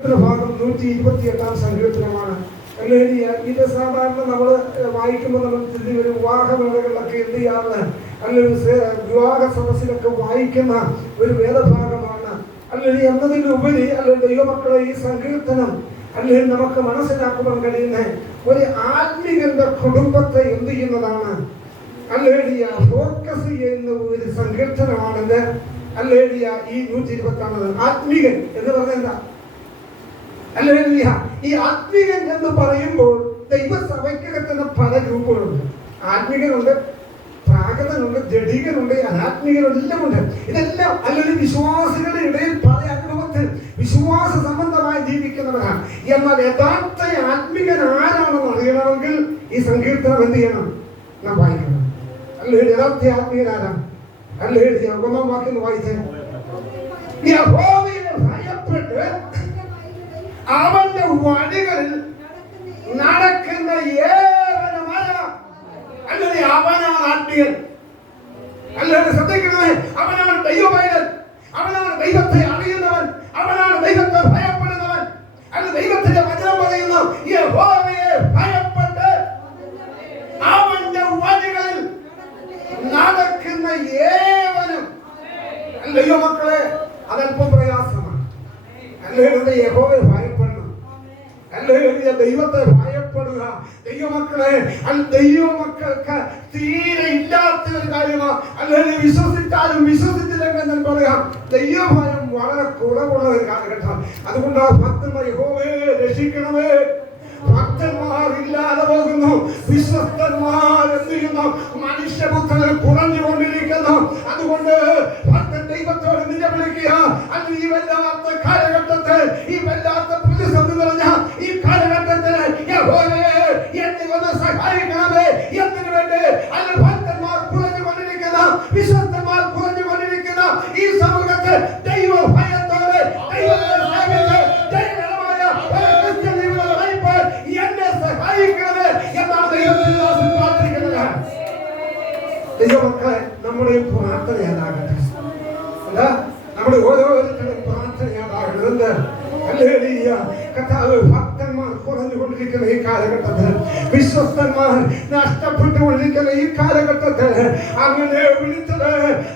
ഭാഗം 128 സങ്കീർത്തനമാണ്. ഇത് സാധാരണ നമ്മൾ വായിക്കുമ്പോൾ നമ്മൾ ചിന്തി ഒരു വിവാഹവേളകളിലൊക്കെ എന്ത് ചെയ്യാറുണ്ട്, അല്ലെങ്കിൽ വിവാഹ സദസ്സിലൊക്കെ വായിക്കുന്ന ഒരു വേദഭാഗമാണ്. അല്ലെങ്കിൽ എന്നതിലുപരി അല്ലെങ്കിൽ ദൈവമക്കളെ ഈ സങ്കീർത്തനം അല്ലെങ്കിൽ നമുക്ക് മനസ്സിലാക്കുവാൻ കഴിയുന്ന ഒരു ആത്മീകന്റെ കുടുംബത്തെ എന്ത് ചെയ്യുന്നതാണ്, അല്ലെങ്കിൽ ഫോക്കസ് ചെയ്യുന്ന ഒരു സങ്കീർത്തനമാണെന്ന് അല്ലെങ്കിൽ ഈ 128 ആത്മീകൻ എന്ന് പറഞ്ഞാൽ എന്താ? അല്ലെങ്കിൽ ഈ ആത്മീകൻ എന്ന് പറയുമ്പോൾ ദൈവസഭയ്ക്കകത്തുന്ന പല ഗ്രൂപ്പുകളുണ്ട്. ആത്മീകനുണ്ട്, പ്രാകൃതനുണ്ട്, ജഡികനുണ്ട്, അനാത്മീകനുണ്ട്, എല്ലാം ഉണ്ട്. ഇതെല്ലാം അല്ലെങ്കിൽ വിശ്വാസികളുടെ ഇടയിൽ പല അനുഭവത്തിൽ വിശ്വാസ സംബന്ധമായി ജീവിക്കുന്നവരാണ്. എന്നാൽ യഥാർത്ഥ ആത്മീകൻ ആരാണെന്ന് അറിയണമെങ്കിൽ ഈ സങ്കീർത്തനം എന്ത് ചെയ്യണം? നാം വായിക്കണം. അല്ലെങ്കിൽ യഥാർത്ഥ ആത്മീകൻ ആരാണ്? അല്ലെങ്കിൽ 1 വാക്യം വായിച്ചേ. യഹോവയെ ഭയപ്പെട്ട് അവന്റെ വഴികളിൽ നടക്കുന്ന ഏവനുമാണ്. അല്ലെങ്കിൽ അവനാണ് ആത്മീയൻ. അല്ലെങ്കിൽ ശ്രദ്ധിക്കുന്നത്, അവനാണ് ദൈവഭയൻ, അവനാണ് ദൈവത്തെ അറിയുന്നവൻ, അവനാണ് ദൈവത്തെ ഭയപ്പെടുന്നവൻ. അല്ല, ദൈവത്തിന്റെ വചനം പറയുന്നു, യഹോവയെ ഭയപ്പെട്ട് അവന്റെ വഴികളിൽ നടക്കുന്ന ഏവനും. ദൈവമക്കളെ, അതല്പം പ്രയാസമാണ്. അല്ലെങ്കിൽ യഹോവയെ ഭയപ്പെടണം, അല്ലെങ്കിൽ ദൈവത്തെ ഭയപ്പെടുക. ദൈവമക്കളെ, ദൈവമക്കൾക്ക് തീരെ ഇല്ലാത്ത ഒരു കാര്യമാണ്. അല്ലെങ്കിൽ വിശ്വസിച്ചാലും വിശ്വസിച്ചില്ലെങ്കിൽ ഞാൻ പറയാം, ദൈവഭയം വളരെ കുറവുള്ള ഒരു കാലഘട്ടം. അതുകൊണ്ട് ഭക്തന്മാർ യഹോവയെ രക്ഷിക്കണമേ. ഭക്തന്മാർ ഇല്ലാതെ പോകുന്നു, വിശ്വസ്തന്മാർ എന്ത് ചെയ്യുന്നു? മനുഷ്യപുത്രൻ കുറഞ്ഞുകൊണ്ടിരിക്കുന്നു. അതുകൊണ്ട് ഭക്തൻ ദൈവത്തോട് നിലവിളിക്കുക. അത് ഈ വല്ലാത്ത കാലഘട്ടത്തിൽ, ഈ വല്ലാത്ത പ്രതിസന്ധി നിറഞ്ഞ ഈ കാലഘട്ടത്തിൽ യഹോവയെ എന്നെ ഒന്ന് സഹായിക്കണമേ. എന്തിനു വേണ്ടി? അല്ല, ഭക്തന്മാർ കുറഞ്ഞുകൊണ്ടിരിക്കുന്ന, വിശ്വസ്തന്മാർ കുറഞ്ഞുകൊണ്ടിരിക്കുന്ന ഈ സമൂഹത്തിൽ ദൈവ ഭയത്തോടെ ദൈവത്തെ സഹായിക്കണമേ എന്നാണ് ദൈവത്തിൽ പ്രാർത്ഥിക്കുന്നത്. ദൈവമക്കളെ, നമ്മുടെ പ്രാർത്ഥന ഏതാകട്ടെ? എന്താ നമ്മുടെ ഓരോരുത്തരും പ്രാർത്ഥന ഏതാകട്ടെ? കർത്താവ്, ഭക്തന്മാർ കുറഞ്ഞുകൊണ്ടിരിക്കുന്ന ഈ കാലഘട്ടത്തിൽ, വിശ്വസ്തന്മാർ നഷ്ടപ്പെട്ടുകൊണ്ടിരിക്കുന്ന ഈ കാലഘട്ടത്തിൽ അങ്ങനെ വിളിച്ചത്,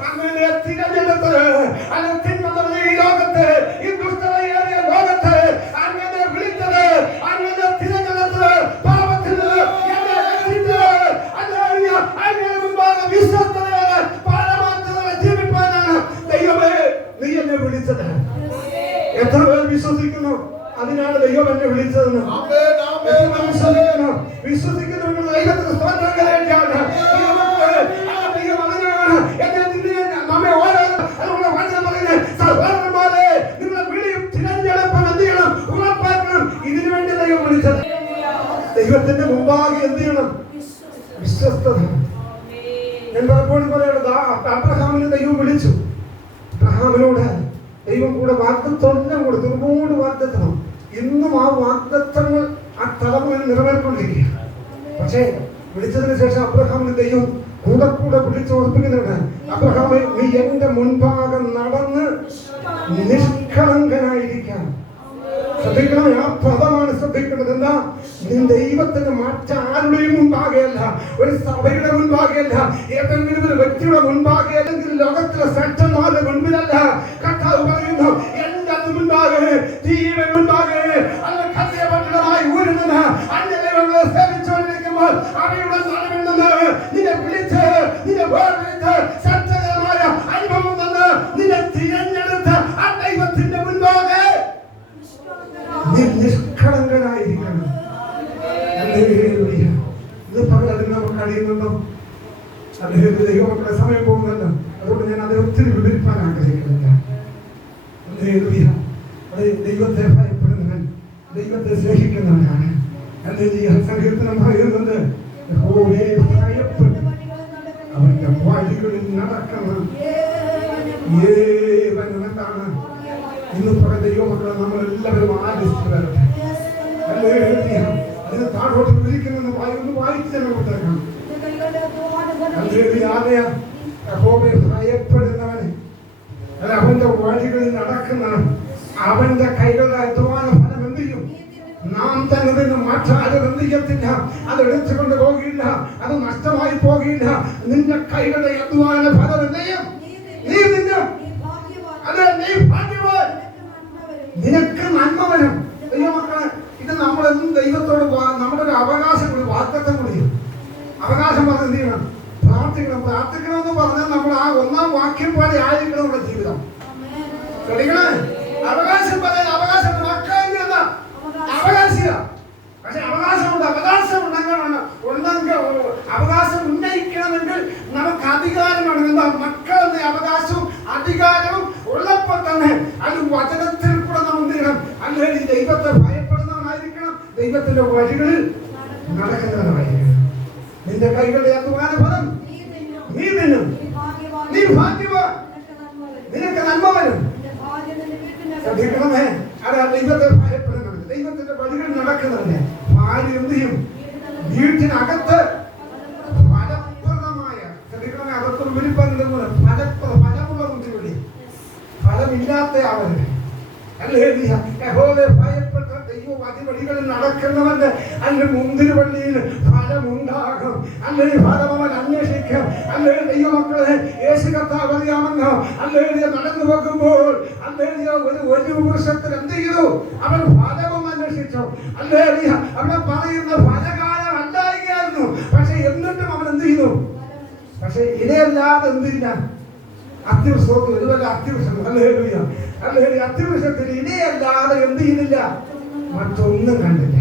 അങ്ങനെ തിരഞ്ഞെടുത്തത്, അങ്ങനെ തിന്മ ഈ ലോകത്ത്, ഈ ദുഷ്ടതയേറിയ ലോകത്ത് അങ്ങനെ വിളിച്ചത്, അങ്ങനെ തിരഞ്ഞെടുത്തത്, പാപത്തിൽ അങ്ങനെ മുൻപാകെ വിശ്വസ്തതയോടെ പാരമാർത്ഥതയോടെ ജീവിപ്പാനാണ് ദൈവമേ നീ എന്നെ വിളിച്ചത്. എത്ര പേർ വിശ്വസിക്കുന്നു? അതിനാണ് ദൈവം എന്നെ വിളിച്ചതെന്ന് വിശ്വസിക്കുന്നവരുടെ ദൈവത്തിന് സ്തോത്രം കരേണ്ടതാണ്. നമ്മെ ഓരോ വചനം പറയുന്നത്, സഹോദരന്മാരെ, നിങ്ങളുടെ വിളിയും തിരഞ്ഞെടുപ്പും എന്ത് ചെയ്യണം? ഉറപ്പാക്കണം. ഇതിനു വേണ്ടി ദൈവം വിളിച്ചത്. ദൈവത്തിന്റെ മുമ്പാകെ എന്ത് ചെയ്യണം? വിശ്വസ്തത. ഞാൻ പലപ്പോഴും പറയുന്നത്, അബ്രഹാമിനെ ദൈവം വിളിച്ചു. അബ്രഹാമിനോട് ദൈവം കൂടെ വാഗ്ദത്തം കൊടുത്തു, ഒരുപാട് വാഗ്ദത്തം. ഇന്നും ആ വാഗ്ദത്തങ്ങൾ ആ തലമുറയിൽ നിറവേറിക്കൊണ്ടിരിക്കുക. പക്ഷേ വിളിച്ചതിന് ശേഷം അബ്രഹാമിന് ദൈവം കൂടെ കൂടെ വിളിച്ചുറപ്പിക്കുന്നുണ്ട്. അബ്രഹാമേ, നീ എന്റെ മുൻപാകെ നടന്ന് നിഷ്കളങ്കനായിരിക്കാം. ശ്രദ്ധിക്കണം, ആ പദമാണ് ശ്രദ്ധിക്കേണ്ടത്. എന്താ? നീ ദൈവത്തിന് മറ്റാരുടെയും മുൻപാകെയല്ല, ഒരു സഭയുടെ മുൻപാകെയല്ല, ഏതെങ്കിലും ഒരു വ്യക്തിയുടെ മുൻപാകെ, അല്ലെങ്കിൽ ലോകത്തിലെ ശ്രേഷ്ഠന്മാരുടെ മുൻപിലല്ല. കർത്താവ് പറയുന്നു, എന്റെ മുൻപാകെ, ജീവൻ മുൻപാകെ, അല്ല കന്യപക്ഷമായി ഊരുന്നത് അന്യദൈവങ്ങളെ സേവിച്ചുകൊണ്ടിരിക്കുമ്പോൾ അവയുടെ നടുവിൽ നിന്ന് നിന്നെ വിളിച്ച്, നിന്നെ വേർതിരിച്ച് ശ്രദ്ധകരമായ അനുഭവം തന്ന് നിന്നെ തിരഞ്ഞെടുത്ത ആ ദൈവത്തിന്റെ മുൻപാകെ നിഷ്കളങ്കനായിരിക്കണം. ഇത് പകരം നമുക്ക് കഴിയുന്നുണ്ടോ? അദ്ദേഹം ദൈവമക്കളുടെ സമയം പോകുന്നുണ്ട്. അതുകൊണ്ട് ഞാൻ അത് ഒത്തിരി വിവരിക്കാൻ ആഗ്രഹിക്കുന്നില്ല. ദൈവത്തെ ഭയപ്പെടുന്നവൻ ദൈവത്തെ സ്നേഹിക്കുന്നവനാണ്. സങ്കീർത്തനം പറയുന്നത്, ഭയപ്പെട്ട് അവന്റെ വഴികളിൽ നടക്കുന്ന ഏവനെന്താണ്? ഇന്ന് പല ദൈവമക്കളെ നമ്മളെല്ലാവരും ആദിഷ്ടവരട്ടെ. അതിന് താഴോട്ട് വിളിക്കുന്ന വായിച്ച് കൊടുത്തേക്കാം. ഭയപ്പെടുന്നവന്, അവന്റെ വഴികളിൽ നടക്കുന്ന, അവന്റെ കൈകളുടെ അധ്വാനം മറ്റാരും എന്ത് ചെയ്യത്തില്ല, അത് എടുത്തുകൊണ്ട് പോകില്ല, അത് നഷ്ടമായി പോകില്ല. നിന്റെ കൈകളുടെ അധ്വാന ഫലം എന്തെയും നീ തിന്നും. അതെ, നീ ഭാഗ്യവാൻ, നിനക്ക് നന്മ വരും. ദൈവമക്കളെ, ഇത് നമ്മളെന്നും ദൈവത്തോട് നമ്മുടെ ഒരു അവകാശം കൂടി, വാഗ്ദത്തം കൂടി. അവകാശം പറഞ്ഞ് എന്ത് ചെയ്യണം? പ്രാർത്ഥിക്കണം. പ്രാർത്ഥിക്കണമെന്ന് പറഞ്ഞാൽ നമ്മൾ ആ ഒന്നാം വാക്യം പോലെ ആയിരിക്കണം നമ്മുടെ ജീവിതം. കളികളെ, അവകാശം പറയാൻ അവകാശം വാക്കായില്ല, അവകാശിയ. പക്ഷെ അവകാശമുണ്ട്, ഉണ്ടെങ്കിൽ അവകാശം ഉന്നയിക്കണമെങ്കിൽ നമുക്ക് അധികാരമാണ്. എന്താ? മക്കളുടെ അവകാശവും അധികാരവും ഉള്ളപ്പോൾ തന്നെ അത് വചനത്തിൽ കൂടെ നാം എന്ത് ചെയ്യണം? അല്ലെങ്കിൽ ദൈവത്തെ ഭയപ്പെടുന്നവനായിരിക്കണം, ദൈവത്തിന്റെ വഴികളിൽ നടക്കുന്നവനായിരിക്കണം. നിന്റെ കൈകളുടെ അധ്വാന ഫലം നീ തിന്നും. നീ ഭാഗ്യവാൻ, നിനക്ക് നന്മ വരും. ശ്രദ്ധിക്കണമേ, അതാ ദൈവത്തെ ഭയപ്പെടുന്നത്, ദൈവത്തിന്റെ വഴികൾ നടക്കുന്നതിന് ഭാര്യ എന്ത് ചെയ്യും? വീട്ടിനകത്ത് ഫലപ്രദമായ, ശ്രദ്ധിക്കണമേ, അകത്തൊരു വിളിപ്പതിന്റെ കൂടെ ഫലമുള്ള മുന്തിരി, ഫലമില്ലാത്ത ആവരുത്. യഹോവയെ ഭയപ്പെട്ട ദൈവവഴികളിൽ നടക്കുന്നവന്റെ അല്ലെ മുന്തിരിവള്ളിയിൽ ഫലമുണ്ടാകും. അല്ലെങ്കിൽ ഫലം അവൻ അന്വേഷിക്കും. അല്ലെങ്കിൽ ദൈവമക്കളെ, യേശു കർത്താവ് അറിയാമെന്നോ, അല്ലെങ്കിൽ നടന്നു പോകുമ്പോൾ അല്ലെങ്കിൽ ഒരു വൃക്ഷത്തിൽ എന്ത് ചെയ്തു? അവൻ ഫലവും അന്വേഷിച്ചു. അല്ലെങ്കിൽ അവിടെ പറയുന്ന ഫലകാലം അല്ലായിരുന്നു. പക്ഷെ എന്നിട്ടും അവൻ എന്ത് ചെയ്തു? പക്ഷെ ഇതല്ലാതെ എന്തില്ല? അത്യവസരത്തിൽ ഇതുവല്ല അത്യവസം. അല്ലെങ്കിൽ അത്യവസത്തിൽ ഇനിയല്ലാതെ എന്ത് ചെയ്യുന്നില്ല? മറ്റൊന്നും കണ്ടില്ല.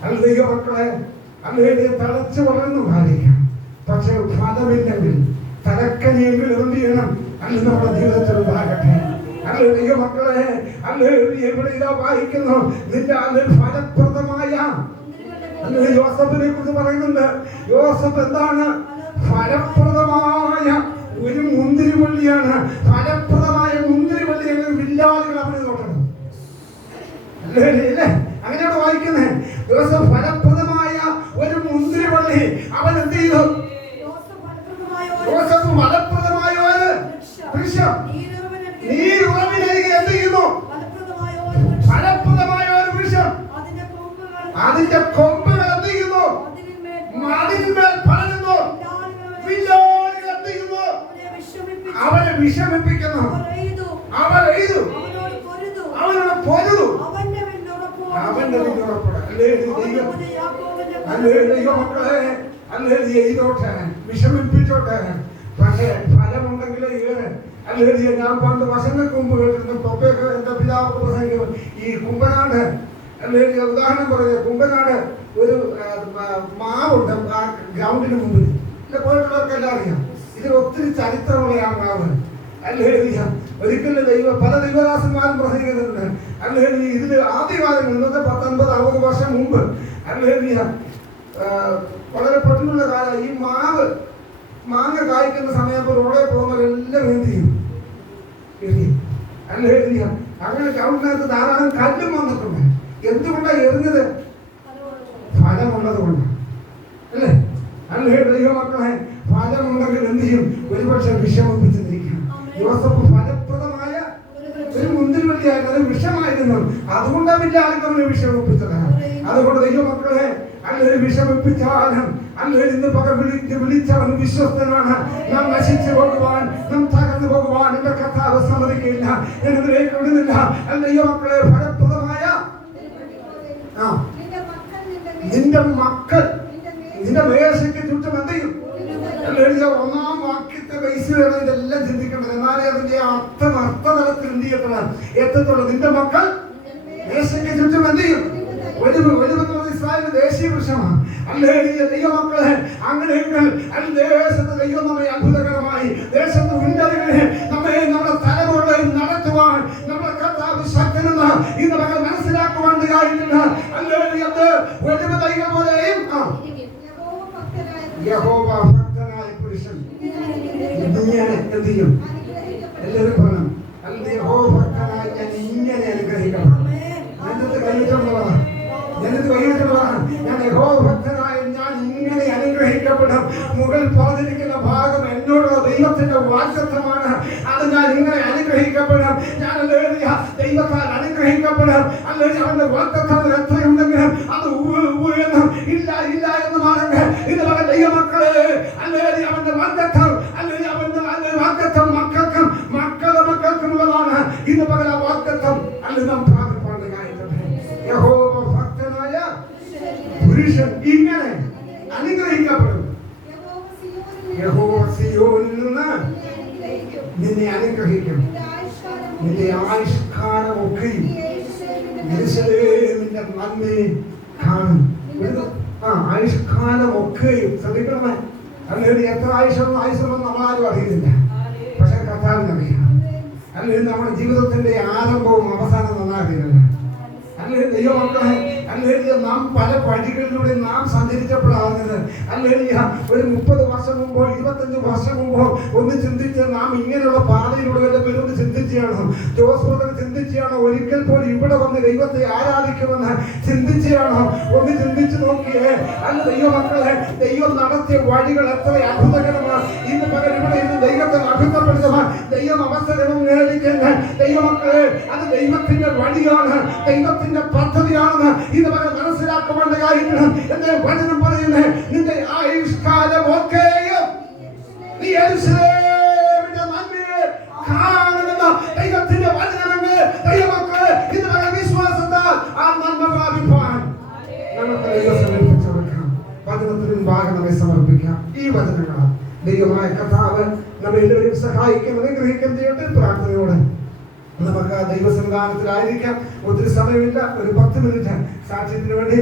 അല്ലെങ്കിൽ ദൈവമക്കളെ, അല്ലെങ്കിൽ തളച്ചു വളർന്നു മാറിക്കാം. പക്ഷെ ഫലമില്ലെങ്കിൽ തലക്കനിയെങ്കിൽ എന്ത് ചെയ്യണം? അല്ലെങ്കിൽ നമ്മുടെ ജീവിതത്തിൽ ഉണ്ടാകട്ടെ. അല്ലെങ്കിൽ ദൈവമക്കളെ, അല്ലെങ്കിൽ എവിടെ ഇതാ വായിക്കുന്നു, നിന്റെ അല്ലെങ്കിൽ ഫലപ്രദമായ, അല്ലെങ്കിൽ യോസഫിനെ കുറിച്ച് പറയുന്നുണ്ട്. യോസഫ് എന്താണ്? ഫലപ്രദമായ ഒരു മുന്തിരിവള്ളിയാണ്. ഫലപ്രദമായ മുന്തിരിവള്ളി എങ്ങനെ വില്ലാളികൾ അവന് നോക്കണം അല്ലേ? അങ്ങനെയാണ് വായിക്കുന്നത്. യോസഫ് ഫലപ്രദമായ ഒരു മുന്തിരിവള്ളി അവൻ എന്ത് ചെയ്തു? യോസഫ് ഫലപ്രദമായ ഒരു വൃക്ഷം, നീരുറവിനരികെ എന്ത് ചെയ്യുന്നു? ഫലപ്രദമായ ഒരു വൃക്ഷം, അതിന്റെ കൊമ്പുകൾ എന്ത് ചെയ്യുന്നു? മതിന്മേൽ പടരുന്നു. അവനെ വിഷമിപ്പിക്കുന്നു. അവൻ എഴുതു, അവനോട് പൊരുതു, അവന്റെ ദൈവമക്കളെ അല്ലെങ്കിൽ എഴുതോട്ടെ, വിഷമിപ്പിച്ചോട്ടെ. പക്ഷേ ഫലമുണ്ടെങ്കിലേ ഏറെ. അല്ലെങ്കിൽ ഞാൻ പണ്ട് വർഷങ്ങൾക്ക് മുമ്പ് കേട്ടിരുന്നു, തൊപ്പയൊക്കെ എന്റെ പിതാവ് പ്രസംഗിക്കും. ഈ കുമ്പനാട്, അല്ലെങ്കിൽ ഉദാഹരണം പറയുക, കുമ്പനാട് ഒരു മാവുണ്ട് ആ ഗ്രൗണ്ടിന് മുമ്പിൽ. പോയിട്ടുള്ളവർക്ക് എല്ലാം അറിയാം. ഇതിൽ ഒത്തിരി ചരിത്രമുള്ള ആ മാവ്. അല്ലെങ്കിൽ ഒരിക്കലും പല ദൈവദാസന്മാരും പ്രസംഗിക്കുന്നുണ്ട്. അല്ലെങ്കിൽ ഇതിൽ ആദ്യകാലങ്ങൾ 1950 വർഷം മുമ്പ് അല്ലെങ്കിൽ വളരെ പെട്ടെന്നുള്ള കാലം ഈ മാങ്ങ കായ്ക്കുന്ന സമയം റോഡിൽ പോകുന്നവരെല്ലാം എന്ത് ചെയ്യും? അല്ലെങ്കിൽ അങ്ങനെ ഗ്രൗണ്ടിനകത്ത് ധാരാളം കല്ലും വന്നിട്ടുണ്ട്. എന്തുകൊണ്ടാണ് എറിഞ്ഞത്? ഫലമുള്ളത് കൊണ്ട് അല്ലേ? അല്ലെങ്കിൽ ദൈവമക്കളെ, ഫലമുണ്ടെങ്കിൽ എന്ത് ചെയ്യും? ഒരുപക്ഷെ വിഷമിപ്പിച്ചിരിക്കണം. യോസഫ് ഫലപ്രദമായ ഒരു മുന്തിരിവള്ളിയായിരുന്നു, അത് വിഷമായിരുന്നു. അതുകൊണ്ടാണ് വലിയ ആൾക്കാരെ വിഷമിപ്പിച്ചത്. അതുകൊണ്ട് ദൈവമക്കളെ, അങ്ങനെ വിഷമിപ്പിച്ചാലും അങ്ങനെ ഇന്ന് പകൽ വിളിച്ചവൻ വിശ്വസ്തനാണ്. നാം നശിച്ചു പോകുവാൻ, നാം തകർന്നു പോകുവാൻ എന്റെ കർത്താവ് സമ്മതിക്കില്ല, എന്നതിലേക്ക് വിടുന്നില്ല. ദൈവമക്കളെ, ഫലപ്രദമായ നിന്റെ മക്കൾ നിന്റെ മേശയ്ക്ക് ചുറ്റും എന്ത് ചെയ്യും? ഒന്നാം വാക്യത്തെ ബേസ് വേണം ഇതെല്ലാം ചിന്തിക്കേണ്ടത്. എന്നാലേ അതിന്റെ അർത്ഥതലത്തിൽ എന്ത് ചെയ്യണം എത്തത്തുള്ളൂ. നിന്റെ മക്കൾ മേശയ്ക്ക് ചുറ്റും എന്ത് ചെയ്യും? ഇസ്രായേലിന്റെ ദേശീയ വൃക്ഷമാണ്. അല്ലെങ്കിൽ ദൈവമക്കളെ, അങ്ങനെയെങ്കിൽ ദേശത്ത് ദൈവം നമ്മെ അത്ഭുതകരമായി ദേശത്ത് ഉന്നതികളെ നമ്മെ നമ്മുടെ തലമുറകളിൽ നടത്തുവാൻ നമ്മുടെ കർത്താവ് ശക്തനെന്ന് ഇന്ന് നമ്മൾ മനസ്സിലാക്കുവാൻ കഴിയില്ല. അല്ലെങ്കിൽ അത് വലിയ ദൈവം പോലെയും യഹോവ ഭക്തനായ പുരുഷൻ ഇങ്ങനെ എന്ത് ചെയ്യും? എല്ലാവരും പറയണം, അല്ലെങ്കിൽ യഹോവ ഭക്തനായ ഞാൻ ഇങ്ങനെ അനുഗ്രഹിക്കണം. ഞാൻ യഹോവ ഭക്തനായ ഞാൻ ഇങ്ങനെ അനുഗ്രഹിക്കപ്പെടും. മുകളിൽ പറഞ്ഞിരിക്കുന്ന ഭാഗം എന്നോടുള്ള ദൈവത്തിന്റെ വാഗ്ദത്തമാണ്. അത് ഞാൻ ഇങ്ങനെ അനുഗ്രഹിക്കപ്പെടും. ഞാൻ ദൈവത്താൽ അനുഗ്രഹിക്കപ്പെടും. അല്ലെങ്കിൽ അവന്റെ വാഗ്ദത്തങ്ങൾ എത്രയുണ്ടെങ്കിലും അത് ഇല്ല ഇല്ല എന്നുമാണെങ്കിൽ ഇന്ന് പകൽ ദൈവമക്കളെ അല്ലെങ്കിൽ അവന്റെ വാഗ്ദത്തം അല്ലെങ്കിൽ അവന്റെ വാഗ്ദത്തം മക്കൾക്കും മക്കളുടെ മക്കൾക്കുമുള്ളതാണ്. ഇന്ന് പകൽ ആ വാഗ്ദത്തം അല്ലെങ്കിൽ നാം പ്രാപിപ്പാണ്ടതായിട്ടുണ്ട്. യഹോവ ഭക്തനായ പുരുഷൻ ഇങ്ങനെ അനുഗ്രഹിക്കപ്പെടും. യഹോവ സിയോനിൽ നിന്ന് നിന്നെ അനുഗ്രഹിക്കും. നിന്റെ ആയുഷ്കാലമൊക്കെയും യെരൂശലേമിന്റെ നന്മയെ കാണും. ആയുഷ്കാലമൊക്കെയും ശ്രദ്ധിക്കണമേ. അല്ലെങ്കിൽ എത്ര ആയുഷമെന്ന് നമ്മളാരും അറിയുന്നില്ല, പക്ഷെ കർത്താവിനറിയാം. അല്ലെങ്കിൽ നമ്മുടെ ജീവിതത്തിന്റെ ആരംഭവും അവസാനം നന്നാറിയില്ല. അല്ലെങ്കിൽ ദൈവമക്കളെ അല്ലെങ്കിൽ നാം പല വഴികളിലൂടെ നാം സഞ്ചരിച്ചപ്പോഴാകുന്നത് അല്ലെങ്കിൽ ഒരു 30 വർഷം മുമ്പോ 25 വർഷം മുമ്പോ ഒന്ന് ചിന്തിച്ച് നാം ഇങ്ങനെയുള്ള പാതയിലൂടെ വല്ലപ്പോഴും ഒന്ന് ചിന്തിച്ചാണോ? ജോസ് ബ്രദർ ചിന്തിച്ചാണോ? ഒരിക്കൽ പോലും ഇവിടെ വന്ന് ദൈവത്തെ ആരാധിക്കുമെന്ന് ചിന്തിച്ചാണോ? ഒന്ന് ചിന്തിച്ചു നോക്കിയേ. അല്ല ദൈവമക്കളെ, ദൈവം നടത്തിയ വഴികൾ എത്ര അത്ഭുതകരമാണ്. ഇന്ന് പകരം ഇവിടെ ഇന്ന് ദൈവത്തെ അഭിപ്രായപ്പെടുത്തുവാൻ ദൈവം അവസരവും നേടിക്കുന്ന ദൈവമക്കളെ, അത് ദൈവത്തിന്റെ വഴിയാണ്, ദൈവത്തിന്റെ പദ്ധതിയാണെന്ന് ഇത് പകരം മനസ്സിലാക്കുവാനായിരിക്കണം. എന്റെ വചനം പറയുന്നത് നിന്റെ ആയുഷ്കാലം ഒക്കെയും നീ യെരൂശലേമിന്റെ നന്മയെ കാണുമെന്ന ദൈവത്തിന്റെ വചനമെങ്കിൽ ദൈവമക്കളെ ഇത് പകരം വിശ്വാസത്താൽ ആ നന്മ പ്രാപിപ്പാൻ നമുക്ക് ദൈവസമർപ്പിച്ചെടുക്കാം. വചനത്തിന് മുമ്പാകെ നമ്മെ സമർപ്പിക്കാം. ഈ വചനങ്ങളാൽ ദൈവമായ കർത്താവ് നമ്മെ എല്ലാവരും സഹായിക്കും, അനുഗ്രഹിക്കുകയും ചെയ്യട്ടെ. പ്രാർത്ഥനയോടെ നമുക്ക് ദൈവസന്നിധാനത്തിലായിരിക്കാം. ഒത്തിരി സമയമില്ല, ഒരു 10 മിനിറ്റ് സാക്ഷ്യത്തിന് വേണ്ടി